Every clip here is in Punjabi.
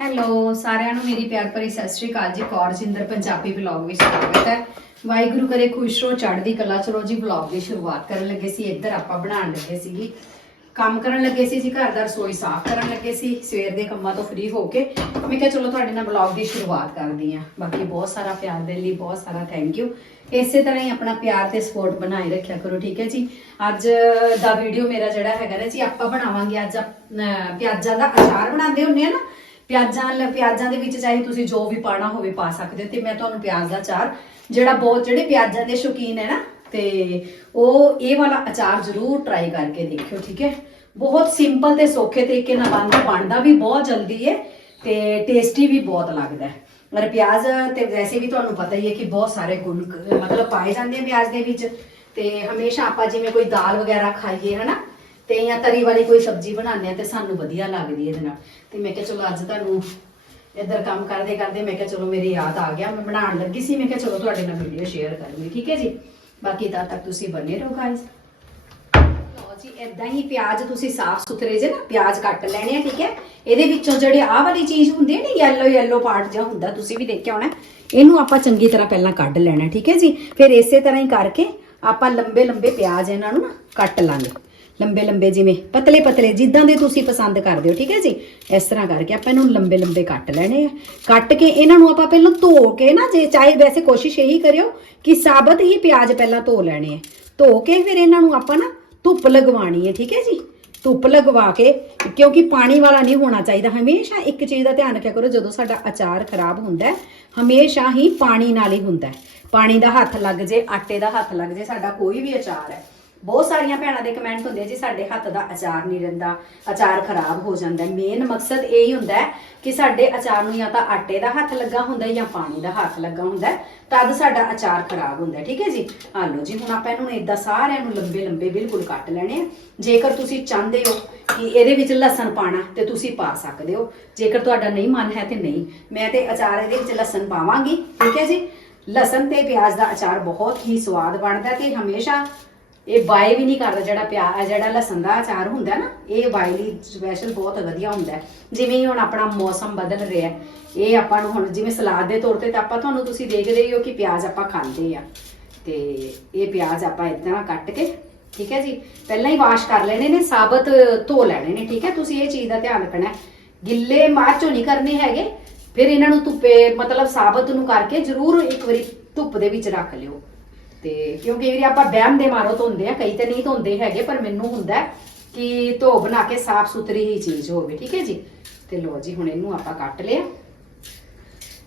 ਹੈਲੋ ਸਾਰਿਆਂ ਨੂੰ ਮੇਰੀ ਪਿਆਰ ਭਰੀ ਸਤਿ ਸ਼੍ਰੀ ਅਕਾਲ ਜੀ। ਕੌਰਜਿੰਦਰ ਪੰਜਾਬੀ ਵਲੌਗ ਵਿੱਚ ਸਵਾਗਤ ਹੈ। ਵਾਹਿਗੁਰੂ ਕਰੇ ਖੁਸ਼ ਰਹੋ, ਚੜ੍ਹਦੀ ਕਲਾ ਚਲੋ ਜੀ ਵਲੌਗ ਦੀ ਸ਼ੁਰੂਆਤ ਕਰਨ ਲੱਗੇ ਸੀ, ਇੱਧਰ ਆਪਾਂ ਬਣਾਉਣ ਲੱਗੇ ਸੀਗੀ। ਕੰਮ ਕਰਨ ਲੱਗੇ ਸੀ ਜੀ, ਘਰ ਦਾ ਰਸੋਈ ਸਾਫ਼ ਕਰਨ ਲੱਗੇ ਸੀ। ਸਵੇਰ ਦੇ ਕੰਮਾਂ ਤੋਂ ਫ੍ਰੀ ਹੋ ਕੇ ਮੈਂ ਕਿਹਾ ਚਲੋ ਤੁਹਾਡੇ ਨਾਲ ਵਲੌਗ ਦੀ ਸ਼ੁਰੂਆਤ ਕਰਦੀ ਆ ਬਾਕੀ ਬਹੁਤ ਸਾਰਾ ਪਿਆਰ ਦੇ ਲਈ, ਬਹੁਤ ਸਾਰਾ ਥੈਂਕ ਯੂ ਇਸੇ ਤਰ੍ਹਾਂ ਹੀ ਆਪਣਾ ਪਿਆਰ ਤੇ ਸਪੋਰਟ ਬਣਾਈ ਰੱਖਿਆ ਕਰੋ, ਠੀਕ ਹੈ ਜੀ? ਅੱਜ ਦਾ ਵੀਡੀਓ ਮੇਰਾ ਜਿਹੜਾ ਹੈਗਾ ਨਾ ਜੀ, ਆਪਾਂ ਬਣਾਵਾਂਗੇ ਅੱਜ ਅਪ- ਪਿਆਜ਼ਾਂ ਦਾ ਅਚਾਰ ਬਣਾਉਂਦੇ ਹੁੰਦੇ ਆ ਨਾ ਪਿਆਜ਼ਾਂ ਲ, ਪਿਆਜ਼ਾਂ ਦੇ ਵਿੱਚ ਚਾਹੇ ਤੁਸੀਂ ਜੋ ਵੀ ਪਾਣਾ ਹੋਵੇ ਪਾ ਸਕਦੇ ਹੋ। ਤੇ ਮੈਂ ਤੁਹਾਨੂੰ ਪਿਆਜ਼ ਦਾ ਅਚਾਰ, ਜਿਹੜਾ ਬਹੁਤ, ਜਿਹੜੇ ਪਿਆਜ਼ਾਂ ਦੇ ਸ਼ੌਕੀਨ ਹੈ ਨਾ, ਤੇ ਉਹ ਇਹ ਵਾਲਾ ਅਚਾਰ ਜ਼ਰੂਰ ਟਰਾਈ ਕਰਕੇ ਦੇਖਿਓ, ਠੀਕ ਹੈ? ਬਹੁਤ ਸਿੰਪਲ ਤੇ ਸੌਖੇ ਤਰੀਕੇ ਨਾਲ ਬਣਦਾ ਬਣਦਾ ਵੀ ਬਹੁਤ ਜਲਦੀ ਹੈ ਤੇ ਟੇਸਟੀ ਵੀ ਬਹੁਤ ਲੱਗਦਾ ਹੈ। ਪਰ ਪਿਆਜ਼ ਤੇ ਵੈਸੇ ਵੀ ਤੁਹਾਨੂੰ ਪਤਾ ਹੀ ਹੈ ਕਿ ਬਹੁਤ ਸਾਰੇ ਗੁਣ ਕ- ਮਤਲਬ ਪਾਏ ਜਾਂਦੇ ਆ ਪਿਆਜ਼ ਦੇ ਵਿੱਚ। ਤੇ ਹਮੇਸ਼ਾ ਆਪਾਂ ਜਿਵੇਂ ਕੋਈ ਦਾਲ ਵਗੈਰਾ ਖਾਈਏ, ਹਨਾ? ਤੇ ਜਾਂ ਤਰੀ ਵਾਲੀ ਕੋਈ ਸਬਜ਼ੀ ਬਣਾਉਂਦੇ ਆ ਤੇ ਸਾਨੂੰ ਵਧੀਆ ਲੱਗਦੀ ਹੈ ਇਹਦੇ ਨਾਲ। ਤੇ ਮੈਂ ਕਿਹਾ ਚਲੋ ਅੱਜ ਤੁਹਾਨੂੰ ਇੱਧਰ ਕੰਮ ਕਰਦੇ ਕਰਦੇ ਮੈਂ ਕਿਹਾ ਚਲੋ ਮੇਰੀ ਯਾਦ ਆ ਗਿਆ, ਮੈਂ ਬਣਾਉਣ ਲੱਗੀ ਸੀ, ਮੈਂ ਕਿਹਾ ਚਲੋ ਤੁਹਾਡੇ ਨਾਲ ਵੀਡੀਓ ਸ਼ੇਅਰ ਕਰੂੰਗੀ ਠੀਕ ਹੈ ਜੀ? ਬਾਕੀ ਤਦ ਤੱਕ ਤੁਸੀਂ ਬਨੇ ਰਹੋ ਗਾਇਸ ਲਓ ਜੀ ਇਦਾਂ ਹੀ ਪਿਆਜ਼ ਤੁਸੀਂ ਸਾਫ਼ ਸੁਥਰੇ ਜੇ ਨਾ, ਪਿਆਜ਼ ਕੱਟ ਲੈਣੇ ਆ, ਠੀਕ ਹੈ? ਇਹਦੇ ਵਿੱਚੋਂ ਜਿਹੜੇ ਆਹ ਵਾਲੀ ਚੀਜ਼ ਹੁੰਦੀ ਹੈ ਨਾ ਯੈਲੋ ਯੈਲੋ ਪਾਰਟ ਜਿਹਾ ਹੁੰਦਾ, ਤੁਸੀਂ ਵੀ ਦੇਖਿਆ ਹੋਣਾ, ਇਹਨੂੰ ਆਪਾਂ ਚੰਗੀ ਤਰ੍ਹਾਂ ਪਹਿਲਾਂ ਕੱਢ ਲੈਣਾ, ਠੀਕ ਹੈ ਜੀ? ਫਿਰ ਇਸੇ ਤਰ੍ਹਾਂ ਹੀ ਕਰਕੇ ਆਪਾਂ ਲੰਬੇ ਲੰਬੇ ਪਿਆਜ਼ ਇਹਨਾਂ ਨੂੰ ਨਾ ਕੱਟ ਲਾਂਗੇ। ਲੰਬੇ ਲੰਬੇ ਜਿਵੇਂ, ਪਤਲੇ ਪਤਲੇ, ਜਿੱਦਾਂ ਦੇ ਤੁਸੀਂ ਪਸੰਦ ਕਰਦੇ ਹੋ, ਠੀਕ ਹੈ ਜੀ? ਇਸ ਤਰ੍ਹਾਂ ਕਰਕੇ ਆਪਾਂ ਇਹਨੂੰ ਲੰਬੇ ਲੰਬੇ ਕੱਟ ਲੈਣੇ ਆ। ਕੱਟ ਕੇ ਇਹਨਾਂ ਨੂੰ ਆਪਾਂ ਪਹਿਲਾਂ ਧੋ ਕੇ ਨਾ, ਜੇ ਚਾਹੇ ਵੈਸੇ ਕੋਸ਼ਿਸ਼ ਇਹੀ ਕਰਿਓ ਕਿ ਸਾਬਤ ਹੀ ਪਿਆਜ਼ ਪਹਿਲਾਂ ਧੋ ਲੈਣੇ ਆ। ਧੋ ਕੇ ਫਿਰ ਇਹਨਾਂ ਨੂੰ ਆਪਾਂ ਨਾ ਧੁੱਪ ਲਗਵਾਣੀ ਹੈ ਠੀਕ ਹੈ ਜੀ? ਧੁੱਪ ਲਗਵਾ ਕੇ, ਕਿਉਂਕਿ ਪਾਣੀ ਵਾਲਾ ਨਹੀਂ ਹੋਣਾ ਚਾਹੀਦਾ। ਹਮੇਸ਼ਾ ਇੱਕ ਚੀਜ਼ ਦਾ ਧਿਆਨ ਰੱਖਿਆ ਕਰੋ, ਜਦੋਂ ਸਾਡਾ ਅਚਾਰ ਖਰਾਬ ਹੁੰਦਾ ਹਮੇਸ਼ਾ ਹੀ ਪਾਣੀ ਨਾਲ ਹੀ ਹੁੰਦਾ ਪਾਣੀ ਦਾ ਹੱਥ ਲੱਗ ਜੇ, ਆਟੇ ਦਾ ਹੱਥ ਲੱਗ ਜੇ, ਸਾਡਾ ਕੋਈ ਵੀ ਅਚਾਰ ਹੈ। ਬਹੁਤ ਸਾਰੀਆਂ ਭੈਣਾਂ ਦੇ ਕਮੈਂਟ ਹੁੰਦੇ ਜੀ, ਸਾਡੇ ਹੱਥ ਦਾ ਅਚਾਰ ਨਹੀਂ ਰਹਿੰਦਾ, ਅਚਾਰ ਖਰਾਬ ਹੋ ਜਾਂਦਾ ਮੇਨ ਮਕਸਦ ਇਹ ਹੀ ਹੁੰਦਾ ਕਿ ਸਾਡੇ ਅਚਾਰ ਨੂੰ ਜਾਂ ਤਾਂ ਆਟੇ ਦਾ ਹੱਥ ਲੱਗਾ ਹੁੰਦਾ ਜਾਂ ਪਾਣੀ ਦਾ ਹੱਥ ਲੱਗਾ ਹੁੰਦਾ ਤਦ ਸਾਡਾ ਅਚਾਰ ਖਰਾਬ ਹੁੰਦਾ ਠੀਕ ਹੈ ਜੀ? ਆ ਲਓ ਜੀ, ਹੁਣ ਆਪਾਂ ਇਹਨੂੰ ਇਦਾਂ ਸਾਰਿਆਂ ਨੂੰ ਲੰਬੇ ਲੰਬੇ ਬਿਲਕੁਲ ਕੱਟ ਲੈਣੇ ਆ। ਜੇਕਰ ਤੁਸੀਂ ਚਾਹੁੰਦੇ ਹੋ ਕਿ ਇਹਦੇ ਵਿੱਚ ਲਸਣ ਪਾਣਾ, ਤੇ ਤੁਸੀਂ ਪਾ ਸਕਦੇ ਹੋ। ਜੇਕਰ ਤੁਹਾਡਾ ਨਹੀਂ ਮਨ ਹੈ ਤੇ ਨਹੀਂ। ਮੈਂ ਤੇ ਅਚਾਰ ਇਹਦੇ ਵਿੱਚ ਲਸਣ ਪਾਵਾਂਗੀ। ਠੀਕ ਹੈ ਜੀ? ਲਸਣ ਤੇ ਪਿਆਜ਼ ਦਾ ਅਚਾਰ ਬਹੁਤ ਹੀ ਸਵਾਦ ਬਣਦਾ ਤੇ ਹਮੇਸ਼ਾ ਇਹ ਬਾਏ ਵੀ ਨਹੀਂ ਕਰਦਾ ਜਿਹੜਾ ਪਿਆ ਜਿਹੜਾ ਲਸਣ ਦਾ ਅਚਾਰ ਹੁੰਦਾ ਨਾ, ਇਹ ਬਾਏ ਲਈ ਸਪੈਸ਼ਲ ਬਹੁਤ ਵਧੀਆ ਹੁੰਦਾ ਜਿਵੇਂ ਹੁਣ ਆਪਣਾ ਮੌਸਮ ਬਦਲ ਰਿਹਾ ਇਹ ਆਪਾਂ ਨੂੰ ਹੁਣ ਜਿਵੇਂ ਸਲਾਦ ਦੇ ਤੌਰ ਤੇ ਤਾਂ ਆਪਾਂ ਤੁਹਾਨੂੰ ਤੁਸੀਂ ਦੇਖਦੇ ਹੀ ਹੋ ਕਿ ਪਿਆਜ਼ ਆਪਾਂ ਖਾਂਦੇ ਆ। ਤੇ ਇਹ ਪਿਆਜ਼ ਆਪਾਂ ਇਦਾਂ ਕੱਟ ਕੇ, ਠੀਕ ਹੈ ਜੀ? ਪਹਿਲਾਂ ਹੀ ਵਾਸ਼ ਕਰ ਲੈਣੇ ਨੇ, ਸਾਬਤ ਧੋ ਲੈਣੇ ਨੇ, ਠੀਕ ਹੈ? ਤੁਸੀਂ ਇਹ ਚੀਜ਼ ਦਾ ਧਿਆਨ ਰੱਖਣਾ ਗਿੱਲੇ ਮਾਚੋ ਨਹੀਂ ਕਰਨੇ ਹੈਗੇ, ਫਿਰ ਇਹਨਾਂ ਨੂੰ ਧੁੱਪੇ, ਮਤਲਬ ਸਾਬਤ ਨੂੰ ਕਰਕੇ ਜ਼ਰੂਰ ਇੱਕ ਵਾਰੀ ਧੁੱਪ ਦੇ ਵਿੱਚ ਰੱਖ ਲਿਓ। ਤੇ ਕਿਉਂਕਿ ਇਹ ਆਪਾਂ ਬਹਿਮ ਦੇ ਮਾਰੋ, ਧੋਂਦੇ ਆ, ਕਈ ਤਾਂ ਨਹੀਂ ਧੋਂਦੇ ਹੈਗੇ, ਪਰ ਮੈਨੂੰ ਹੁੰਦਾ ਕਿ ਧੋ ਬਣਾ ਕੇ ਸਾਫ਼ ਸੁਥਰੀ ਹੀ ਚੀਜ਼ ਹੋਵੇ, ਠੀਕ ਹੈ ਜੀ? ਤੇ ਲੋ ਜੀ, ਹੁਣ ਇਹਨੂੰ ਆਪਾਂ ਕੱਟ ਲਿਆ।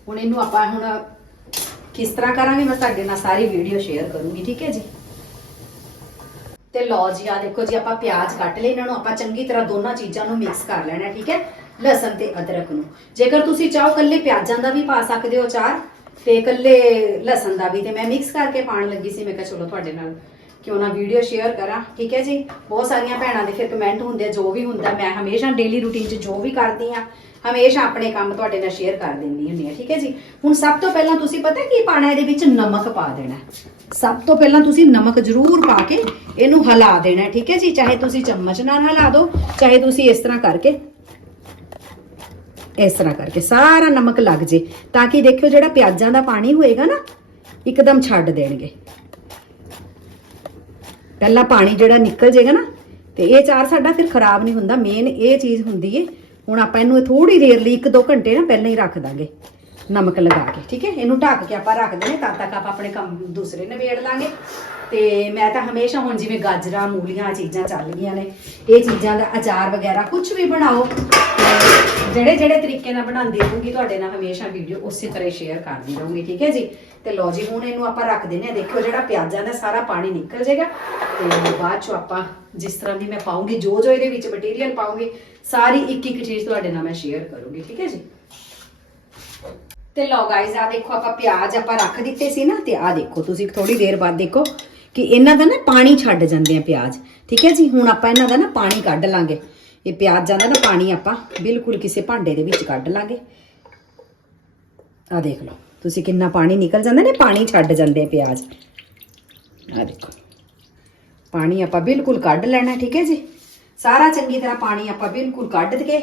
ਹੁਣ ਇਹਨੂੰ ਆਪਾਂ ਹੁਣ ਕਿਸ ਤਰ੍ਹਾਂ ਕਰਾਂਗੇ, ਮੈਂ ਤੁਹਾਡੇ ਨਾਲ ਸਾਰੀ ਵੀਡੀਓ ਸ਼ੇਅਰ ਕਰੂੰਗੀ, ਠੀਕ ਹੈ ਜੀ? ਤੇ ਲੋ ਜੀ ਆ ਦੇਖੋ ਜੀ, ਆਪਾਂ ਪਿਆਜ਼ ਕੱਟ ਲਏ, ਇਹਨਾਂ ਨੂੰ ਆਪਾਂ ਚੰਗੀ ਤਰ੍ਹਾਂ ਦੋਨਾਂ ਚੀਜ਼ਾਂ ਨੂੰ ਮਿਕਸ ਕਰ ਲੈਣਾ, ਠੀਕ ਹੈ? ਲਸਣ ਤੇ ਅਦਰਕ ਨੂੰ। ਜੇਕਰ ਤੁਸੀਂ ਚਾਹੋ ਕੱਲੇ ਪਿਆਜ਼ਾਂ ਦਾ ਵੀ ਪਾ ਸਕਦੇ ਹੋ ਚਾਰ ਤੇ ਕੱਲੇ ਲਸਣ ਦਾ ਵੀ ਤੇ ਮੈਂ ਮਿਕਸ ਕਰਕੇ ਪਾਣ ਲੱਗੀ ਸੀ, ਮੈਂ ਕਿਹਾ ਚਲੋ ਤੁਹਾਡੇ ਨਾਲ ਕਿਉਂ ਨਾ ਵੀਡੀਓ ਸ਼ੇਅਰ ਕਰਾਂ, ਠੀਕ ਹੈ ਜੀ? ਬਹੁਤ ਸਾਰੀਆਂ ਭੈਣਾਂ ਦੇ ਫਿਰ ਕਮੈਂਟ ਹੁੰਦੇ ਆ, ਜੋ ਵੀ ਹੁੰਦਾ, ਮੈਂ ਹਮੇਸ਼ਾ ਡੇਲੀ ਰੂਟੀਨ 'ਚ ਜੋ ਵੀ ਕਰਦੀ ਆ ਹਮੇਸ਼ਾ ਆਪਣੇ ਕੰਮ ਤੁਹਾਡੇ ਨਾਲ ਸ਼ੇਅਰ ਕਰ ਦਿੰਦੀ ਹੁੰਦੀ ਆ ਠੀਕ ਹੈ ਜੀ? ਹੁਣ ਸਭ ਤੋਂ ਪਹਿਲਾਂ ਤੁਸੀਂ ਪਤਾ ਕੀ ਪਾਣਾ ਇਹਦੇ ਵਿੱਚ ਨਮਕ ਪਾ ਦੇਣਾ। ਸਭ ਤੋਂ ਪਹਿਲਾਂ ਤੁਸੀਂ ਨਮਕ ਜ਼ਰੂਰ ਪਾ ਕੇ ਇਹਨੂੰ ਹਿਲਾ ਦੇਣਾ, ਠੀਕ ਹੈ ਜੀ? ਚਾਹੇ ਤੁਸੀਂ ਚਮਚ ਨਾਲ ਹਿਲਾ ਦਿਓ, ਚਾਹੇ ਤੁਸੀਂ ਇਸ ਤਰ੍ਹਾਂ ਕਰਕੇ ਇਸ ਤਰ੍ਹਾਂ ਕਰਕੇ ਸਾਰਾ ਨਮਕ ਲੱਗ ਜੇ, ਤਾਂ ਕਿ ਦੇਖਿਓ ਜਿਹੜਾ ਪਿਆਜ਼ਾਂ ਦਾ ਪਾਣੀ ਹੋਏਗਾ ਨਾ, ਇੱਕਦਮ ਛੱਡ ਦੇਣਗੇ। ਪਹਿਲਾਂ ਪਾਣੀ ਜਿਹੜਾ ਨਿਕਲ ਜੇਗਾ ਨਾ, ਤੇ ਇਹ ਚਾਰ ਸਾਡਾ ਫਿਰ ਖਰਾਬ ਨਹੀਂ ਹੁੰਦਾ ਮੇਨ ਇਹ ਚੀਜ਼ ਹੁੰਦੀ ਏ। ਹੁਣ ਆਪਾਂ ਇਹਨੂੰ ਥੋੜੀ ਦੇਰ ਲਈ 1-2 ਘੰਟੇ ਨਾ ਪਹਿਲਾਂ ਹੀ ਰੱਖ ਦਾਂਗੇ, ਨਮਕ ਲਗਾ ਕੇ, ਠੀਕ ਹੈ? ਇਹਨੂੰ ਢੱਕ ਕੇ ਆਪਾਂ ਰੱਖ ਦਿੰਦੇ ਤਦ ਤੱਕ ਆਪਾਂ ਆਪਣੇ ਕੰਮ ਦੂਸਰੇ ਨਿਬੇੜ ਲਾਂਗੇ। ਤੇ ਮੈਂ ਤਾਂ ਹਮੇਸ਼ਾ ਹੁਣ ਜਿਵੇਂ ਗਾਜਰਾਂ, ਮੂਲੀਆਂ ਚੀਜ਼ਾਂ ਚੱਲ ਗਈਆਂ ਨੇ, ਇਹ ਚੀਜ਼ਾਂ ਦਾ ਅਚਾਰ ਵਗੈਰਾ ਕੁਝ ਵੀ ਬਣਾਓ। ਜਿਹੜੇ ਜਿਹੜੇ ਤਰੀਕੇ ਨਾਲ ਬਣਾਉਂਦੀ ਰਹੂੰਗੀ, ਤੁਹਾਡੇ ਨਾਲ ਹਮੇਸ਼ਾ ਵੀਡੀਓ ਉਸੇ ਤਰ੍ਹਾਂ ਸ਼ੇਅਰ ਕਰਦੀ ਰਹੂੰਗੀ, ਠੀਕ ਹੈ ਜੀ? ਤੇ ਲੋ ਜੀ, ਹੁਣ ਇਹਨੂੰ ਆਪਾਂ ਰੱਖ ਦਿੰਨੇ ਆ ਦੇਖੋ ਜਿਹੜਾ ਪਿਆਜ਼ਾਂ ਦਾ ਸਾਰਾ ਪਾਣੀ ਨਿਕਲ ਜਾਏਗਾ। ਤੇ ਬਾਅਦ ਚੋਂ ਆਪਾਂ ਜਿਸ ਤਰ੍ਹਾਂ ਦੀ ਮੈਂ ਪਾਉਂਗੀ, ਜੋ ਜੋ ਇਹਦੇ ਵਿੱਚ ਮਟੀਰੀਅਲ ਪਾਉਂਗੀ, ਸਾਰੀ ਇੱਕ ਇੱਕ ਚੀਜ਼ ਤੁਹਾਡੇ ਨਾਲ ਮੈਂ ਸ਼ੇਅਰ ਕਰੂੰਗੀ, ਠੀਕ ਹੈ ਜੀ? ਤੇ ਲਓ ਗਾਇਜ਼ ਆ ਦੇਖੋ ਆਪਾਂ ਪਿਆਜ਼ ਆਪਾਂ ਰੱਖ ਦਿੱਤੇ ਸੀ ਨਾ, ਤੇ ਆ ਦੇਖੋ, ਤੁਸੀਂ ਥੋੜੀ ਦੇਰ ਬਾਅਦ ਦੇਖੋ ਕਿ ਇਹਨਾਂ ਦਾ ਨਾ ਪਾਣੀ ਛੱਡ ਜਾਂਦੇ ਆ ਪਿਆਜ਼, ਠੀਕ ਹੈ ਜੀ? ਹੁਣ ਆਪਾਂ ਇਹਨਾਂ ਦਾ ਨਾ ਪਾਣੀ ਕੱਢ ਲਾਂਗੇ। ਇਹ ਪਿਆਜ਼ਾਂ ਦਾ ਨਾ ਪਾਣੀ ਆਪਾਂ ਬਿਲਕੁਲ ਕਿਸੇ ਭਾਂਡੇ ਦੇ ਵਿੱਚ ਕੱਢ ਲਾਂਗੇ। ਆ ਦੇਖ ਲਓ, ਤੁਸੀਂ ਕਿੰਨਾ ਪਾਣੀ ਨਿਕਲ ਜਾਂਦਾ ਨੇ, ਪਾਣੀ ਛੱਡ ਜਾਂਦੇ ਪਿਆਜ਼। ਆ ਦੇਖੋ, ਪਾਣੀ ਆਪਾਂ ਬਿਲਕੁਲ ਕੱਢ ਲੈਣਾ, ਠੀਕ ਹੈ ਜੀ? ਸਾਰਾ ਚੰਗੀ ਤਰ੍ਹਾਂ ਪਾਣੀ ਆਪਾਂ ਬਿਲਕੁਲ ਕੱਢ ਕੇ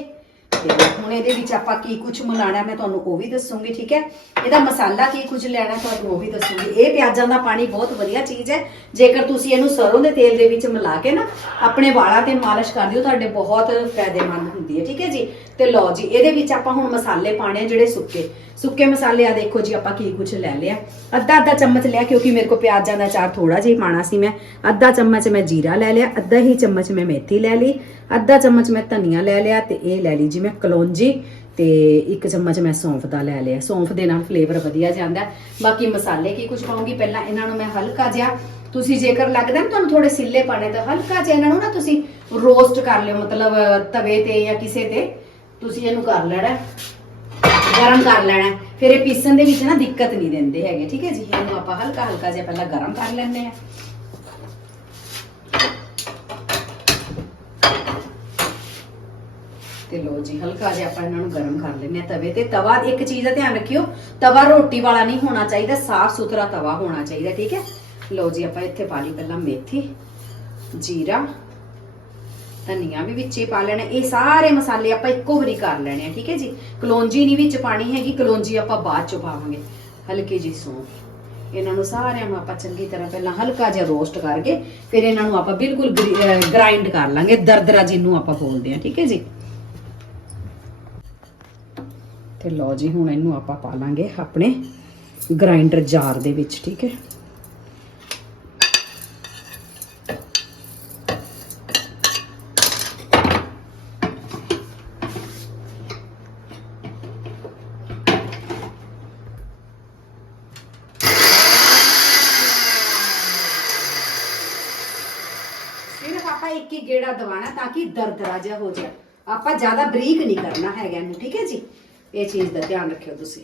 ਤੇ ਹੁਣ ਇਹਦੇ ਵਿੱਚ ਆਪਾਂ ਕੀ ਕੁਝ ਮਿਲਾਣਾ ਮੈਂ ਤੁਹਾਨੂੰ ਉਹ ਵੀ ਦੱਸੂਗੀ, ਠੀਕ ਹੈ? ਇਹਦਾ ਮਸਾਲਾ ਕੀ ਕੁਝ ਲੈਣਾ, ਤੁਹਾਨੂੰ ਉਹ ਵੀ ਦੱਸੂਗੀ। ਇਹ ਪਿਆਜ਼ਾਂ ਦਾ ਪਾਣੀ ਬਹੁਤ ਵਧੀਆ ਚੀਜ਼ ਹੈ। ਜੇਕਰ ਤੁਸੀਂ ਇਹਨੂੰ ਸਰੋਂ ਦੇ ਤੇਲ ਦੇ ਵਿੱਚ ਮਿਲਾ ਕੇ ਨਾ ਆਪਣੇ ਵਾਲਾਂ ਤੇ ਮਾਲਿਸ਼ ਕਰ ਦਿਓ, ਤੁਹਾਡੇ ਬਹੁਤ ਫਾਇਦੇਮੰਦ ਹੁੰਦੀ ਹੈ, ਠੀਕ ਹੈ ਜੀ? ਤੇ ਲਓ ਜੀ, ਇਹਦੇ ਵਿੱਚ ਆਪਾਂ ਹੁਣ ਮਸਾਲੇ ਪਾਣੇ ਆ ਜਿਹੜੇ ਸੁੱਕੇ। ਸੁੱਕੇ ਮਸਾਲੇ ਆ ਦੇਖੋ ਜੀ, ਆਪਾਂ ਕੀ ਕੁਝ ਲੈ ਲਿਆ। ਅੱਧਾ ਅੱਧਾ ਚਮਚ ਲਿਆ, ਕਿਉਂਕਿ ਮੇਰੇ ਕੋਲ ਪਿਆਜ਼ਾਂ ਦਾ ਚਾਰ ਥੋੜਾ ਜਿਹਾ ਹੀ ਪਾਣਾ ਸੀ ਮੈਂ। ਅੱਧਾ ਚਮਚ ਮੈਂ ਜੀਰਾ ਲੈ ਲਿਆ, ਅੱਧਾ ਹੀ ਚਮਚ ਮੈਂ ਮੇਥੀ ਲੈ ਲਈ। ਅੱਧਾ ਚਮਚ ਮੈਂ ਧਨੀਆ ਲੈ ਲਿਆ ਤੇ ਇਹ ਲੈ ਲਈ ਜੀ ਮੈਂ ਕਲੌਂਜੀ ਤੇ ਇੱਕ ਚਮਚ ਮੈਂ ਸੌਂਫ ਦਾ ਲੈ ਲਿਆ। ਸੌਂਫ ਦੇ ਨਾਲ ਫਲੇਵਰ ਵਧੀਆ ਜਾਂਦਾ ਬਾਕੀ ਮਸਾਲੇ ਕੀ ਕੁਝ ਪਾਉਂਗੀ? ਪਹਿਲਾਂ ਇਹਨਾਂ ਨੂੰ ਮੈਂ ਹਲਕਾ ਜਿਹਾ, ਤੁਸੀਂ ਜੇਕਰ ਲੱਗਦਾ ਨਾ ਤੁਹਾਨੂੰ ਥੋੜੇ ਸਿੱਲੇ ਪਾਣੇ, ਤਾਂ ਹਲਕਾ ਜਿਹਾ ਇਹਨਾਂ ਨੂੰ ਨਾ ਤੁਸੀਂ ਰੋਸਟ ਕਰ ਲਿਓ, ਮਤਲਬ ਤਵੇ ਤੇ ਜਾਂ ਕਿਸੇ ਤੇ। ਤੁਸੀਂ ਇਹਨੂੰ ਕਰ ਲੈਣਾ, ਗਰਮ ਕਰ ਲੈਣਾ ਫਿਰ ਇਹ ਪੀਸਣ ਦੇ ਵਿੱਚ ਨਾ ਦਿੱਕਤ ਨਹੀਂ ਦਿੰਦੇ ਹੈਗੇ, ਠੀਕ ਹੈ ਜੀ? ਇਹਨੂੰ ਆਪਾਂ ਹਲਕਾ ਹਲਕਾ ਜਿਹਾ ਪਹਿਲਾਂ ਗਰਮ ਕਰ ਲੈਣੇ ਆ ਤੇ ਲੋ ਜੀ, ਹਲਕਾ ਜਿਹਾ ਆਪਾਂ ਇਹਨਾਂ ਨੂੰ ਗਰਮ ਕਰ ਲੈਂਦੇ ਆ ਤਵੇ ਤੇ। ਤਵਾ ਇੱਕ ਚੀਜ਼ ਦਾ ਧਿਆਨ ਰੱਖਿਓ, ਤਵਾ ਰੋਟੀ ਵਾਲਾ ਨਹੀਂ ਹੋਣਾ ਚਾਹੀਦਾ, ਸਾਫ਼ ਸੁਥਰਾ ਤਵਾ ਹੋਣਾ ਚਾਹੀਦਾ, ਠੀਕ ਹੈ? ਲੋ ਜੀ, ਆਪਾਂ ਇੱਥੇ ਪਾ ਲਈ ਪਹਿਲਾਂ ਮੇਥੀ, ਜੀਰਾ, ਧਨੀਆ ਵੀ ਵਿੱਚੇ ਪਾ ਲੈਣਾ। ਇਹ ਸਾਰੇ ਮਸਾਲੇ ਆਪਾਂ ਇੱਕੋ ਵਾਰੀ ਕਰ ਲੈਣੇ ਆ, ਠੀਕ ਹੈ ਜੀ? ਕਲੌਂਜੀ ਨਹੀਂ ਵਿੱਚ ਪਾਣੀ ਹੈਗੀ, ਕਲੌਂਜੀ ਆਪਾਂ ਬਾਅਦ ਚ ਪਾਵਾਂਗੇ। ਹਲਕੀ ਜੀ ਸੌਂਫ। ਇਹਨਾਂ ਨੂੰ ਸਾਰਿਆਂ ਨੂੰ ਆਪਾਂ ਚੰਗੀ ਤਰ੍ਹਾਂ ਪਹਿਲਾਂ ਹਲਕਾ ਜਿਹਾ ਰੋਸਟ ਕਰਕੇ, ਫਿਰ ਇਹਨਾਂ ਨੂੰ ਆਪਾਂ ਬਿਲਕੁਲ ਗ੍ਰਾਈਂਡ ਕਰ ਲਾਂਗੇ, ਦਰਦਰਾ ਜਿਹਨੂੰ ਆਪਾਂ ਬੋਲਦੇ ਆ ਠੀਕ ਹੈ ਜੀ? ਤੇ ਲਓ ਜੀ, ਹੁਣ ਇਹਨੂੰ ਆਪਾਂ ਪਾ ਲਾਂਗੇ ਆਪਣੇ ਗ੍ਰਾਈਂਡਰ ਜਾਰ ਦੇ ਵਿੱਚ, ਠੀਕ ਹੈ? ਸਿਰਫ ਆਪਾਂ ਇੱਕ ਹੀ ਗੇੜਾ ਦਵਾਣਾ ਤਾਂ ਕਿ ਦਰਦਰਾ ਜਿਹਾ ਹੋ ਜਾਏ। ਆਪਾਂ ਜ਼ਿਆਦਾ ਬਰੀਕ ਨਹੀਂ ਕਰਨਾ ਹੈਗਾ ਇਹਨੂੰ, ਠੀਕ ਹੈ ਜੀ? ਇਹ ਚੀਜ਼ ਦਾ ਧਿਆਨ ਰੱਖਿਓ ਤੁਸੀਂ।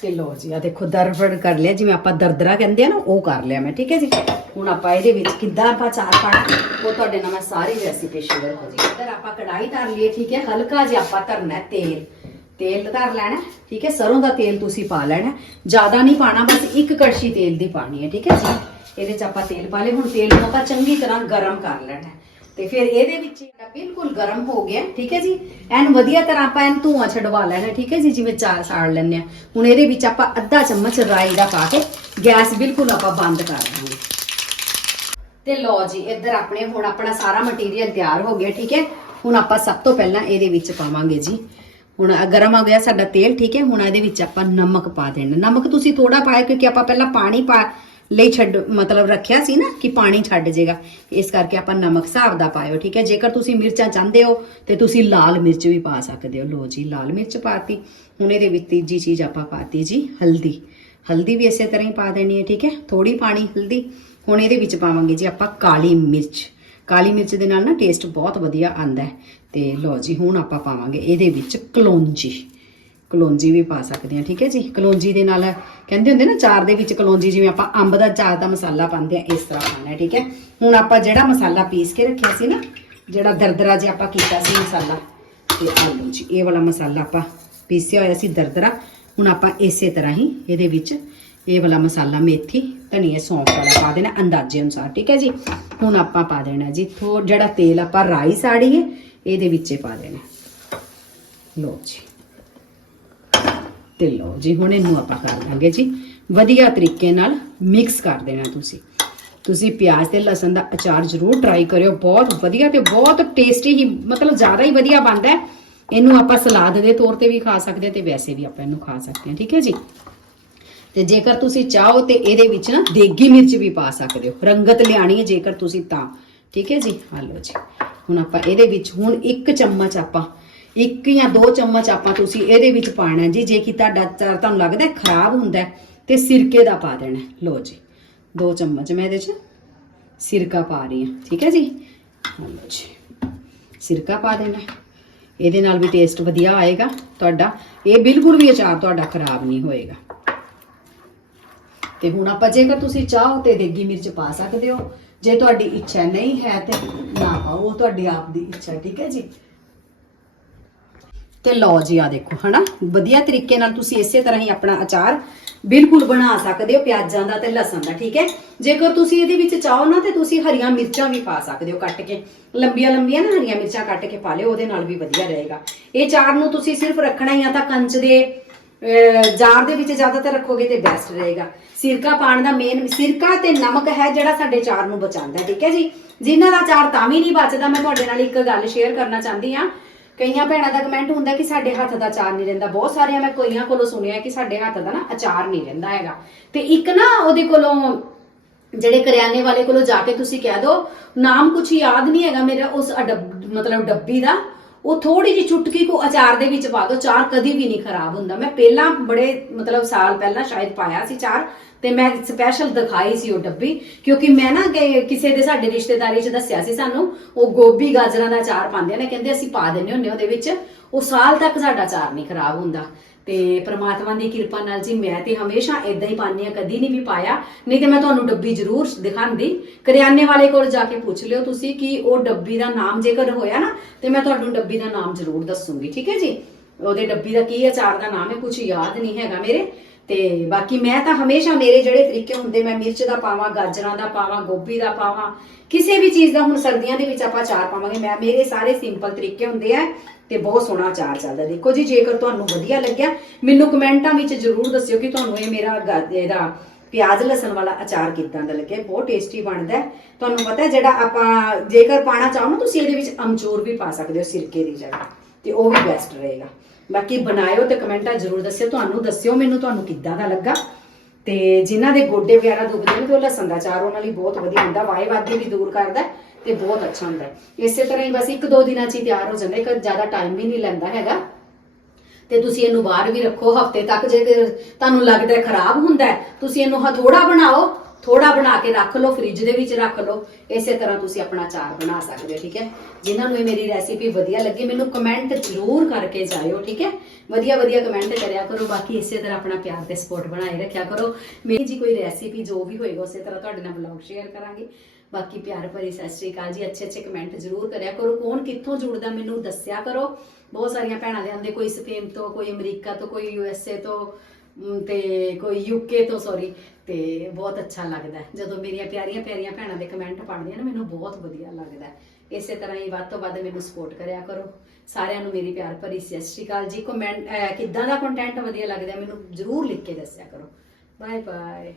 ਤੇ ਲੋ ਜੀ ਆ ਦੇਖੋ ਦਰਫੜ ਕਰ ਲਿਆ, ਜਿਵੇਂ ਆਪਾਂ ਦਰਦਰਾ ਕਹਿੰਦੇ ਆ ਨਾ, ਉਹ ਕਰ ਲਿਆ ਮੈਂ, ਠੀਕ ਹੈ ਜੀ? ਹੁਣ ਆਪਾਂ ਇਹਦੇ ਵਿੱਚ ਕਿੱਦਾਂ ਆਪਾਂ ਚਾਰ ਪਾਣਾ ਉਹ ਤੁਹਾਡੇ ਨਾਲ ਮੈਂ ਸਾਰੀ ਰੈਸਿਪੀ ਸ਼ੇਅਰ ਹੋ ਜੀ। ਇੱਧਰ ਆਪਾਂ ਕੜਾਈ ਧਰ ਲਈਏ, ਠੀਕ ਹੈ? ਹਲਕਾ ਜਿਹਾ ਆਪਾਂ ਧਰਨਾ ਤੇਲ। ਤੇਲ ਧਰ ਲੈਣਾ, ਠੀਕ ਹੈ? ਸਰੋਂ ਦਾ ਤੇਲ ਤੁਸੀਂ ਪਾ ਲੈਣਾ। ਜ਼ਿਆਦਾ ਨਹੀਂ ਪਾਣਾ ਬਸ ਇੱਕ ਕੜਛੀ ਤੇਲ ਦੀ ਪਾਣੀ ਹੈ, ਠੀਕ ਹੈ ਜੀ? ਇਹਦੇ ਚ ਆਪਾਂ ਤੇਲ ਪਾ ਲਏ। ਹੁਣ ਤੇਲ ਨੂੰ ਆਪਾਂ ਚੰਗੀ ਤਰ੍ਹਾਂ ਗਰਮ ਕਰ ਲੈਣਾ ਤੇ ਫਿਰ ਇਹਦੇ ਵਿੱਚ ਬਿਲਕੁਲ ਗਰਮ ਹੋ ਗਿਆ, ਠੀਕ ਹੈ ਜੀ? ਐਨ ਵਧੀਆ ਤਰ੍ਹਾਂ ਆਪਾਂ ਇਹਨੂੰ ਧੂਆਂ ਛਡਵਾ ਲੈਣਾ, ਠੀਕ ਹੈ ਜੀ? ਜਿਵੇਂ ਚਾਰ ਸਾੜ ਲੈਂਦੇ ਆ ਹੁਣ ਇਹਦੇ ਵਿੱਚ ਆਪਾਂ ਅੱਧਾ ਚਮਚ ਰਾਈ ਦਾ ਪਾ ਕੇ ਗੈਸ ਬਿਲਕੁਲ ਆਪਾਂ ਬੰਦ ਕਰ ਦਾਂਗੇ। ਤੇ ਲਓ ਜੀ, ਇੱਧਰ ਆਪਣੇ, ਹੁਣ ਆਪਣਾ ਸਾਰਾ ਮਟੀਰੀਅਲ ਤਿਆਰ ਹੋ ਗਿਆ, ਠੀਕ ਹੈ? ਹੁਣ ਆਪਾਂ ਸਭ ਤੋਂ ਪਹਿਲਾਂ ਇਹਦੇ ਵਿੱਚ ਪਾਵਾਂਗੇ ਜੀ। ਹੁਣ ਗਰਮ ਹੋ ਗਿਆ ਸਾਡਾ ਤੇਲ, ਠੀਕ ਹੈ? ਹੁਣ ਇਹਦੇ ਵਿੱਚ ਆਪਾਂ ਨਮਕ ਪਾ ਦੇਣਾ। ਨਮਕ ਤੁਸੀਂ ਥੋੜਾ ਪਾਇਆ, ਕਿਉਂਕਿ ਆਪਾਂ ਪਹਿਲਾਂ ਪਾਣੀ ਪਾ ਲਈ ਛੱਡ, ਮਤਲਬ ਰੱਖਿਆ ਸੀ ਨਾ ਕਿ ਪਾਣੀ ਛੱਡ ਜਾਏਗਾ ਇਸ ਕਰਕੇ ਆਪਾਂ ਨਮਕ ਹਿਸਾਬ ਦਾ ਪਾਇਓ, ਠੀਕ ਹੈ? ਜੇਕਰ ਤੁਸੀਂ ਮਿਰਚਾਂ ਚਾਹੁੰਦੇ ਹੋ, ਤੇ ਤੁਸੀਂ ਲਾਲ ਮਿਰਚ ਵੀ ਪਾ ਸਕਦੇ ਹੋ। ਲੋ ਜੀ, ਲਾਲ ਮਿਰਚ ਪਾਤੀ। ਹੁਣ ਇਹਦੇ ਵਿੱਚ ਤੀਜੀ ਚੀਜ਼ ਆਪਾਂ ਪਾਤੀ ਜੀ, ਹਲਦੀ। ਹਲਦੀ ਵੀ ਇਸੇ ਤਰ੍ਹਾਂ ਹੀ ਪਾ ਦੇਣੀ ਹੈ, ਠੀਕ ਹੈ? ਥੋੜੀ ਪਾਣੀ, ਹਲਦੀ। ਹੁਣ ਇਹਦੇ ਵਿੱਚ ਪਾਵਾਂਗੇ ਜੀ ਆਪਾਂ ਕਾਲੀ ਮਿਰਚ। ਕਾਲੀ ਮਿਰਚ ਦੇ ਨਾਲ ਨਾ ਟੇਸਟ ਬਹੁਤ ਵਧੀਆ ਆਂਦਾ ਹੈ। ਤੇ ਲਓ ਜੀ, ਹੁਣ ਆਪਾਂ ਪਾਵਾਂਗੇ ਇਹਦੇ ਵਿੱਚ ਕਲੌਂਜੀ। ਕਲੌਂਜੀ ਵੀ ਪਾ ਸਕਦੇ ਹਾਂ, ਠੀਕ ਹੈ ਜੀ? ਕਲੌਂਜੀ ਦੇ ਨਾਲ ਕਹਿੰਦੇ ਹੁੰਦੇ ਨਾ, ਚਾਰ ਦੇ ਵਿੱਚ ਕਲੌਂਜੀ, ਜਿਵੇਂ ਆਪਾਂ ਅੰਬ ਦਾ ਚਾਰ ਦਾ ਮਸਾਲਾ ਪਾਉਂਦੇ ਆ ਇਸ ਤਰ੍ਹਾਂ ਪਾਣਾ ਹੈ, ਠੀਕ ਹੈ? ਹੁਣ ਆਪਾਂ ਜਿਹੜਾ ਮਸਾਲਾ ਪੀਸ ਕੇ ਰੱਖਿਆ ਸੀ ਨਾ, ਜਿਹੜਾ ਦਰਦਰਾ ਜਿਹਾ ਆਪਾਂ ਕੀਤਾ ਸੀ ਮਸਾਲਾ ਤੇ ਆਲੂ ਜੀ, ਇਹ ਵਾਲਾ ਮਸਾਲਾ ਆਪਾਂ ਪੀਸਿਆ ਹੋਇਆ ਸੀ ਦਰਦਰਾ। ਹੁਣ ਆਪਾਂ ਇਸੇ ਤਰ੍ਹਾਂ ਹੀ ਇਹਦੇ ਵਿੱਚ ਇਹ ਵਾਲਾ ਮਸਾਲਾ ਮੇਥੀ, ਧਨੀਆ, ਸੌਂਫ ਵਾਲਾ ਪਾ ਦੇਣਾ ਅੰਦਾਜ਼ੇ ਅਨੁਸਾਰ, ਠੀਕ ਹੈ ਜੀ? ਹੁਣ ਆਪਾਂ ਪਾ ਦੇਣਾ ਜੀ, ਥੋ, ਜਿਹੜਾ ਤੇਲ ਆਪਾਂ ਰਾਈ ਸਾੜੀਏ, ਇਹਦੇ ਵਿੱਚ ਪਾ ਦੇਣਾ। ਲੋ ਜੀ। ਤੇ ਲਓ ਜੀ, ਹੁਣ ਇਹਨੂੰ ਆਪਾਂ ਕਰ ਦਾਂਗੇ ਜੀ। ਵਧੀਆ ਤਰੀਕੇ ਨਾਲ ਮਿਕਸ ਕਰ ਦੇਣਾ ਤੁਸੀਂ। ਤੁਸੀਂ ਪਿਆਜ਼ ਤੇ ਲਸਣ ਦਾ ਅਚਾਰ ਜ਼ਰੂਰ ਟਰਾਈ ਕਰਿਓ। ਬਹੁਤ ਵਧੀਆ ਤੇ ਬਹੁਤ ਟੇਸਟੀ ਹੀ, ਮਤਲਬ ਜ਼ਿਆਦਾ ਹੀ ਵਧੀਆ ਬਣਦਾ ਹੈ। ਇਹਨੂੰ ਆਪਾਂ ਸਲਾਦ ਦੇ ਤੌਰ ਤੇ ਵੀ ਖਾ ਸਕਦੇ ਹਾਂ ਤੇ ਵੈਸੇ ਵੀ ਆਪਾਂ ਇਹਨੂੰ ਖਾ ਸਕਦੇ ਹਾਂ, ਠੀਕ ਹੈ ਜੀ? ਤੇ ਜੇਕਰ ਤੁਸੀਂ ਚਾਹੋ ਤੇ ਇਹਦੇ ਵਿੱਚ ਨਾ ਦੇਗੀ ਮਿਰਚ ਵੀ ਪਾ ਸਕਦੇ ਹੋ। ਰੰਗਤ ਲਿਆਣੀ ਹੈ ਜੇਕਰ ਤੁਸੀਂ ਤਾਂ, ਠੀਕ ਹੈ ਜੀ? ਆ ਲਓ ਜੀ। ਹੁਣ ਆਪਾਂ ਇਹਦੇ ਵਿੱਚ ਹੁਣ ਇੱਕ ਚਮਚ ਆਪਾਂ ਇੱਕ ਜਾਂ ਦੋ ਚਮਚ ਆਪਾਂ ਤੁਸੀਂ ਇਹਦੇ ਵਿੱਚ ਪਾਣਾ ਜੀ, ਜੇ ਕਿ ਤੁਹਾਡਾ ਅਚਾਰ ਤੁਹਾਨੂੰ ਲੱਗਦਾ ਖਰਾਬ ਹੁੰਦਾ ਹੈ, ਤੇ ਸਿਰਕੇ ਦਾ ਪਾ ਦੇਣਾ ਹੈ। ਲਓ ਜੀ, ਦੋ ਚਮਚ ਮੈਂ ਇਹਦੇ 'ਚ ਸਿਰਕਾ ਪਾ ਰਹੀ ਹਾਂ, ਠੀਕ ਹੈ ਜੀ? ਆ ਜੀ, ਸਿਰਕਾ ਪਾ ਦੇਣਾ ਇਹਦੇ ਨਾਲ ਵੀ ਟੇਸਟ ਵਧੀਆ ਆਏਗਾ ਤੁਹਾਡਾ। ਇਹ ਬਿਲਕੁਲ ਵੀ ਅਚਾਰ ਤੁਹਾਡਾ ਖਰਾਬ ਨਹੀਂ ਹੋਏਗਾ। ਤੇ ਹੁਣ ਆਪਾਂ ਜੇਕਰ ਤੁਸੀਂ ਚਾਹੋ ਤੇ ਦੇਗੀ ਮਿਰਚ ਪਾ ਸਕਦੇ ਹੋ। ਜੇ ਤੁਹਾਡੀ ਇੱਛਾ ਨਹੀਂ ਹੈ ਤੇ ਨਾ ਪਾਓ, ਉਹ ਤੁਹਾਡੀ ਆਪ ਦੀ ਇੱਛਾ, ਠੀਕ ਹੈ ਜੀ? ਤੇ ਲਓ ਜੀ ਆ ਦੇਖੋ ਹਨਾ? ਵਧੀਆ ਤਰੀਕੇ ਨਾਲ ਤੁਸੀਂ ਇਸੇ ਤਰ੍ਹਾਂ ਹੀ ਆਪਣਾ ਅਚਾਰ ਬਿਲਕੁਲ ਬਣਾ ਸਕਦੇ ਹੋ ਪਿਆਜ਼ਾਂ ਦਾ ਤੇ ਲਸਣ ਦਾ ਠੀਕ ਹੈ? ਜੇਕਰ ਤੁਸੀਂ ਇਹਦੇ ਵਿੱਚ ਚਾਹੋ ਨਾ ਤੇ ਤੁਸੀਂ ਹਰੀਆਂ ਮਿਰਚਾਂ ਵੀ ਪਾ ਸਕਦੇ ਹੋ ਕੱਟ ਕੇ। ਲੰਬੀਆਂ ਲੰਬੀਆਂ ਨਾ ਹਰੀਆਂ ਮਿਰਚਾਂ ਕੱਟ ਕੇ ਪਾ ਲਿਓ ਉਹਦੇ ਨਾਲ ਵੀ ਵਧੀਆ ਰਹੇਗਾ। ਇਹ ਚਾਰ ਨੂੰ ਤੁਸੀਂ ਸਿਰਫ ਰੱਖਣਾ ਹੀ ਆ ਤਾਂ ਕੰਚ ਦੇ ਅਹ, ਜਾਰ ਦੇ ਵਿੱਚ ਜ਼ਿਆਦਾਤਰ ਰੱਖੋਗੇ ਤੇ ਬੈਸਟ ਰਹੇਗਾ। ਸਿਰਕਾ ਪਾਣ ਦਾ ਮੇਨ ਸਿਰਕਾ ਤੇ ਨਮਕ ਹੈ ਜਿਹੜਾ ਸਾਡੇ ਚਾਰ ਨੂੰ ਬਚਾਉਂਦਾ ਹੈ, ਠੀਕ ਹੈ ਜੀ? ਜਿਨ੍ਹਾਂ ਦਾ ਚਾਰ ਤਾਂ ਵੀ ਨਹੀਂ ਬਚਦਾ ਮੈਂ ਤੁਹਾਡੇ ਨਾਲ ਇੱਕ ਗੱਲ ਸ਼ੇਅਰ ਕਰਨਾ ਚਾਹੁੰਦੀ ਆ ਕਈਆਂ ਭੈਣਾਂ ਦਾ ਕਮੈਂਟ ਹੁੰਦਾ ਕਿ ਸਾਡੇ ਹੱਥ ਦਾ ਅਚਾਰ ਨਹੀਂ ਰਹਿੰਦਾ। ਬਹੁਤ ਸਾਰਿਆਂ ਮੈਂ ਕੋਈਆਂ ਕੋਲੋਂ ਸੁਣਿਆ ਕਿ ਸਾਡੇ ਹੱਥ ਦਾ ਨਾ ਅਚਾਰ ਨਹੀਂ ਰਹਿੰਦਾ ਹੈਗਾ। ਤੇ ਇੱਕ ਨਾ ਉਹਦੇ ਕੋਲੋਂ ਜਿਹੜੇ ਕਰਿਆਨੇ ਵਾਲੇ ਕੋਲੋਂ ਜਾ ਕੇ ਤੁਸੀਂ ਕਹਿ ਦਿਓ ਨਾਮ ਕੁਝ ਯਾਦ ਨਹੀਂ ਹੈਗਾ ਮੇਰਾ ਉਸ ਅਡੱਬ- ਮਤਲਬ ਡੱਬੀ ਦਾ। ਉਹ ਥੋੜੀ ਜਿਹੀ ਚੁਟਕੀ ਕੋ ਅਚਾਰ ਦੇ ਵਿੱਚ ਪਾ ਦਿਓ ਚਾਰ ਕਦੀ ਵੀ ਨਹੀਂ ਖਰਾਬ ਹੁੰਦਾ। ਮੈਂ ਪਹਿਲਾਂ ਬੜੇ, ਮਤਲਬ ਸਾਲ ਪਹਿਲਾਂ ਸ਼ਾਇਦ ਪਾਇਆ ਸੀ ਚਾਰ, ਤੇ ਮੈਂ ਸਪੈਸ਼ਲ ਦਿਖਾਈ ਸੀ ਉਹ ਡੱਬੀ, ਕਿਉਂਕਿ ਮੈਂ ਨਾ ਕਿਸੇ ਦੇ ਸਾਡੇ ਰਿਸ਼ਤੇਦਾਰੀ 'ਚ ਦੱਸਿਆ ਸੀ ਸਾਨੂੰ, ਉਹ ਗੋਭੀ ਗਾਜਰਾਂ ਦਾ ਅਚਾਰ ਪਾਉਂਦੇ ਨੇ, ਕਹਿੰਦੇ ਅਸੀਂ ਪਾ ਦਿੰਨੇ ਹੁੰਨੇ ਉਹਦੇ ਵਿੱਚ, ਉਹ ਸਾਲ ਤੱਕ ਸਾਡਾ ਅਚਾਰ ਨਹੀਂ ਖਰਾਬ ਹੁੰਦਾ। ਤੇ ਪ੍ਰਮਾਤਮਾ ਦੀ ਕਿਰਪਾ ਨਾਲ ਜੀ ਮੈਂ ਤੇ ਹਮੇਸ਼ਾ ਇਦਾਂ ਹੀ ਪਾਉਂਦੀ ਹਾਂ, ਕਦੀ ਨਹੀਂ ਵੀ ਪਾਇਆ। ਨਹੀਂ ਤੇ ਮੈਂ ਤੁਹਾਨੂੰ ਡੱਬੀ ਜ਼ਰੂਰ ਦਿਖਾਉਂਦੀ। ਕਰਿਆਨੇ ਵਾਲੇ ਕੋਲ ਜਾ ਕੇ ਪੁੱਛ ਲਿਓ ਤੁਸੀਂ ਕਿ ਉਹ ਡੱਬੀ ਦਾ ਨਾਮ ਜੇਕਰ ਹੋਇਆ ਨਾ, ਤੇ ਮੈਂ ਤੁਹਾਨੂੰ ਡੱਬੀ ਦਾ ਨਾਮ ਜ਼ਰੂਰ ਦੱਸੂਗੀ, ਠੀਕ ਹੈ ਜੀ? ਉਹਦੇ ਡੱਬੀ ਦਾ ਕੀ ਅਚਾਰ ਦਾ ਨਾਮ ਹੈ ਕੁਝ ਯਾਦ ਨਹੀਂ ਹੈਗਾ ਮੇਰੇ। ਤੇ ਬਾਕੀ ਮੈਂ ਤਾਂ ਹਮੇਸ਼ਾ ਮੇਰੇ ਜਿਹੜੇ ਤਰੀਕੇ ਹੁੰਦੇ, ਮੈਂ ਮਿਰਚ ਦਾ ਪਾਵਾਂ, ਗਾਜਰਾਂ ਦਾ ਪਾਵਾਂ, ਗੋਭੀ ਦਾ ਪਾਵਾਂ, ਕਿਸੇ ਵੀ ਚੀਜ਼ ਦਾ ਹੁਣ ਸਰਦੀਆਂ ਦੇ ਵਿੱਚ ਆਪਾਂ ਚਾਰ ਪਾਵਾਂਗੇ। ਮੈਂ ਮੇਰੇ ਸਾਰੇ ਸਿੰਪਲ ਤਰੀਕੇ ਹੁੰਦੇ ਆ ਤੇ ਬਹੁਤ ਸੋਹਣਾ ਚਾਰ ਚੱਲਦਾ। ਦੇਖੋ ਜੀ, ਜੇਕਰ ਤੁਹਾਨੂੰ ਵਧੀਆ ਲੱਗਿਆ, ਮੈਨੂੰ ਕਮੈਂਟਾਂ ਵਿੱਚ ਜ਼ਰੂਰ ਦੱਸਿਓ ਕਿ ਤੁਹਾਨੂੰ ਇਹ ਮੇਰਾ ਗਾ- ਇਹਦਾ ਪਿਆਜ਼ ਲਸਣ ਵਾਲਾ ਅਚਾਰ ਕਿੱਦਾਂ ਦਾ ਲੱਗਿਆ। ਬਹੁਤ ਟੇਸਟੀ ਬਣਦਾ। ਤੁਹਾਨੂੰ ਪਤਾ ਜਿਹੜਾ ਆਪਾਂ ਜੇਕਰ ਪਾਣਾ ਚਾਹੋ ਨਾ, ਤੁਸੀਂ ਇਹਦੇ ਵਿੱਚ ਅਮਚੂਰ ਵੀ ਪਾ ਸਕਦੇ ਹੋ, ਸਿਰਕੇ ਦੀ ਜਗ੍ਹਾ। ਤੇ ਉਹ ਵੀ ਬੈਸਟ ਰਹੇਗਾ। ਬਾਕੀ ਬਣਾਇਓ ਤੇ ਕਮੈਂਟਾਂ ਜ਼ਰੂਰ ਦੱਸਿਓ, ਤੁਹਾਨੂੰ ਦੱਸਿਓ ਮੈਨੂੰ ਤੁਹਾਨੂੰ ਕਿੱਦਾਂ ਦਾ ਲੱਗਾ। ਤੇ ਜਿਨ੍ਹਾਂ ਦੇ ਗੋਡੇ ਵਗੈਰਾ ਦੁਖਦੇ ਨੇ ਤੇ ਉਹ ਲਸਣ ਦਾ ਚਾਰ, ਉਹਨਾਂ ਲਈ ਬਹੁਤ ਵਧੀਆ ਹੁੰਦਾ ਵਾਏ ਵਾਦੀ ਵੀ ਦੂਰ ਕਰਦਾ ਤੇ ਬਹੁਤ ਅੱਛਾ ਹੁੰਦਾ ਇਸੇ ਤਰ੍ਹਾਂ ਹੀ ਬਸ ਇੱਕ ਦੋ ਦਿਨਾਂ 'ਚ ਹੀ ਤਿਆਰ ਹੋ ਜਾਂਦਾ, ਇੱਕ ਜ਼ਿਆਦਾ ਟਾਈਮ ਵੀ ਨਹੀਂ ਲੈਂਦਾ ਹੈਗਾ। ਤੇ ਤੁਸੀਂ ਇਹਨੂੰ ਬਾਹਰ ਵੀ ਰੱਖੋ, ਹਫ਼ਤੇ ਤੱਕ ਜੇ ਤੁਹਾਨੂੰ ਲੱਗਦਾ ਖਰਾਬ ਹੁੰਦਾ ਤੁਸੀਂ ਇਹਨੂੰ ਹਥੋੜਾ ਬਣਾਓ ਥੋੜਾ ਬਣਾ ਕੇ ਰੱਖ ਲਓ ਫ੍ਰਿਜ ਦੇ ਵਿੱਚ ਰੱਖ ਲਓ। ਇਸੇ ਤਰ੍ਹਾਂ ਤੁਸੀਂ ਆਪਣਾ ਚਾਰ ਬਣਾ ਸਕਦੇ ਹੋ, ਠੀਕ ਹੈ? ਜਿਨ੍ਹਾਂ ਨੂੰ ਇਹ ਮੇਰੀ ਰੈਸਿਪੀ ਵਧੀਆ ਲੱਗੀ, ਮੈਨੂੰ ਕਮੈਂਟ ਜ਼ਰੂਰ ਕਰਕੇ ਜਾਇਓ, ਠੀਕ ਹੈ? ਵਧੀਆ ਵਧੀਆ ਕਮੈਂਟ ਕਰਿਆ ਕਰੋ, ਬਾਕੀ ਇਸੇ ਤਰ੍ਹਾਂ ਆਪਣਾ ਪਿਆਰ ਤੇ ਸਪੋਰਟ ਬਣਾਏ ਰੱਖਿਆ ਕਰੋ। ਮੇਰੀ ਜੀ ਕੋਈ ਰੈਸਿਪੀ ਜੋ ਵੀ ਹੋਏਗਾ, ਉਸੇ ਤਰ੍ਹਾਂ ਤੁਹਾਡੇ ਨਾਲ ਵਲੌਗ ਸ਼ੇਅਰ ਕਰਾਂਗੇ। ਬਾਕੀ ਪਿਆਰ ਭਰੀ ਸਤਿ ਸ਼੍ਰੀ ਅਕਾਲ ਜੀ ਅੱਛੇ ਅੱਛੇ ਕਮੈਂਟ ਜ਼ਰੂਰ ਕਰਿਆ ਕਰੋ। ਕੌਣ ਕਿੱਥੋਂ ਜੁੜਦਾ ਮੈਨੂੰ ਦੱਸਿਆ ਕਰੋ। ਬਹੁਤ ਸਾਰੀਆਂ ਭੈਣਾਂ ਦੇ ਆਂਦੇ ਕੋਈ ਸਪੇਨ ਤੋਂ, ਕੋਈ ਅਮਰੀਕਾ ਤੋਂ, ਕੋਈ ਯੂਐਸਏ ਤੋਂ। ਤੇ ਕੋਈ ਯੂਕੇ ਤੋਂ ਸੌਰੀ ਤੇ ਬਹੁਤ ਅੱਛਾ ਲੱਗਦਾ ਜਦੋਂ ਮੇਰੀਆਂ ਪਿਆਰੀਆਂ ਪਿਆਰੀਆਂ ਭੈਣਾਂ ਦੇ ਕਮੈਂਟ ਪੜ੍ਹਦੀਆਂ ਨਾ, ਮੈਨੂੰ ਬਹੁਤ ਵਧੀਆ ਲੱਗਦਾ ਇਸੇ ਤਰ੍ਹਾਂ ਹੀ ਵੱਧ ਤੋਂ ਵੱਧ ਮੈਨੂੰ ਸਪੋਰਟ ਕਰਿਆ ਕਰੋ। ਸਾਰਿਆਂ ਨੂੰ ਮੇਰੀ ਪਿਆਰ ਭਰੀ ਸਤਿ ਸ਼੍ਰੀ ਅਕਾਲ ਜੀ। ਕਮੈਂਟ ਕਿੱਦਾਂ ਦਾ ਕੰਟੈਂਟ ਵਧੀਆ ਲੱਗਦਾ ਮੈਨੂੰ ਜ਼ਰੂਰ ਲਿਖ ਕੇ ਦੱਸਿਆ ਕਰੋ। Bye bye